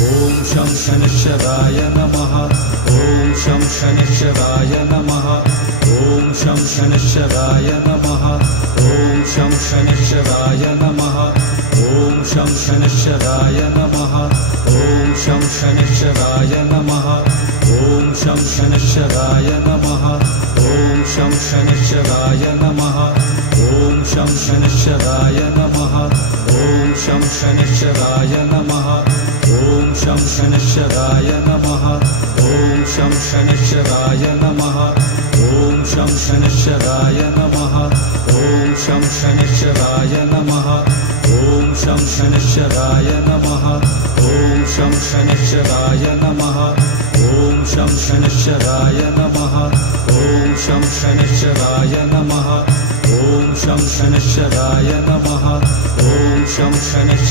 ॐ शं शनैश्चराय नमः ॐ शं शनैश्चराय नमः ॐ शं शनैश्चराय नमः ॐ शं शनैश्चराय नमः ॐ शं शनैश्चराय नमः ॐ शं शनैश्चराय नमः ॐ शं शनैश्चराय नमः ॐ शं शनैश्चराय नमः ॐ शं शनैश्चराय नमः ॐ शं शनैश्चराय नमः ॐ शं शनैश्चराय नमः ॐ शं शनैश्चराय नमः ॐ शं शनैश्चराय नमः ॐ शं शनैश्चराय नमः ॐ शं शनैश्चराय नमः ॐ शं शनैश्चराय नमः ॐ शं शनैश्चराय नमः ॐ शं शनैश्चराय नमः ॐ शं शनैश्चराय नमः ॐ शं शनैश्चराय